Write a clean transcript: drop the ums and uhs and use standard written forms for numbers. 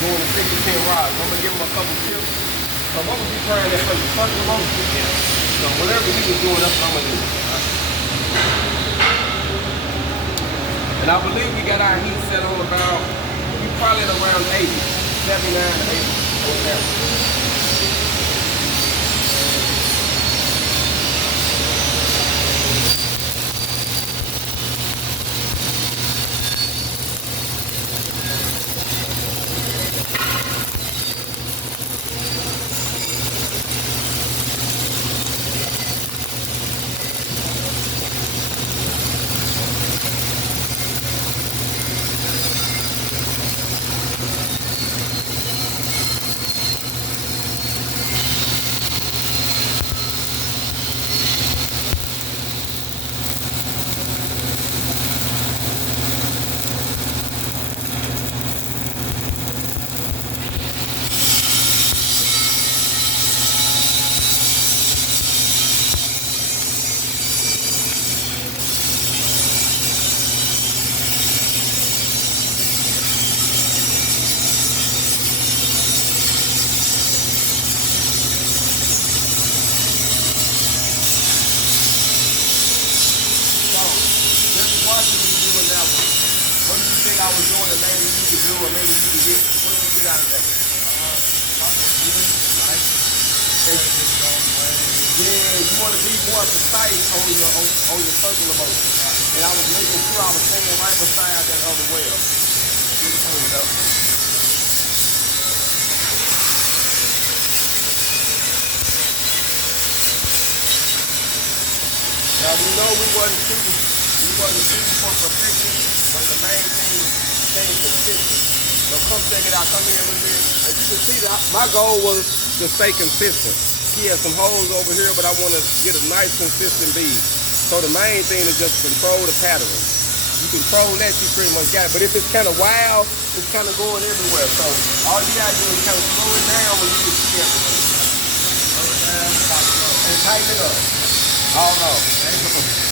doing the 6 to 10 rods. I'm gonna give him a couple tips. So I'm gonna be trying that first circle motion. Yeah. So whatever he was doing, that's what I'm gonna do. And I believe we got our heat set on about, we probably at around 80, 79 to 80 on there. What do you think I was doing that maybe you could do or maybe you could get? What did you get out of that? Yeah, you want to be more precise on your circular motion. And I was making sure I was staying right beside that other well. Now we know we wasn't shooting for perfection, but the main thing was staying consistent. So come check it out, come here a little bit. As you can see, my goal was to stay consistent. He has some holes over here, but I want to get a nice consistent bead. So the main thing is just control the pattern. You control that, you pretty much got it. But if it's kind of wild, it's kind of going everywhere. So all you gotta do is kind of slow it down when you can see everything. Slow it down, and tighten it up. Oh no.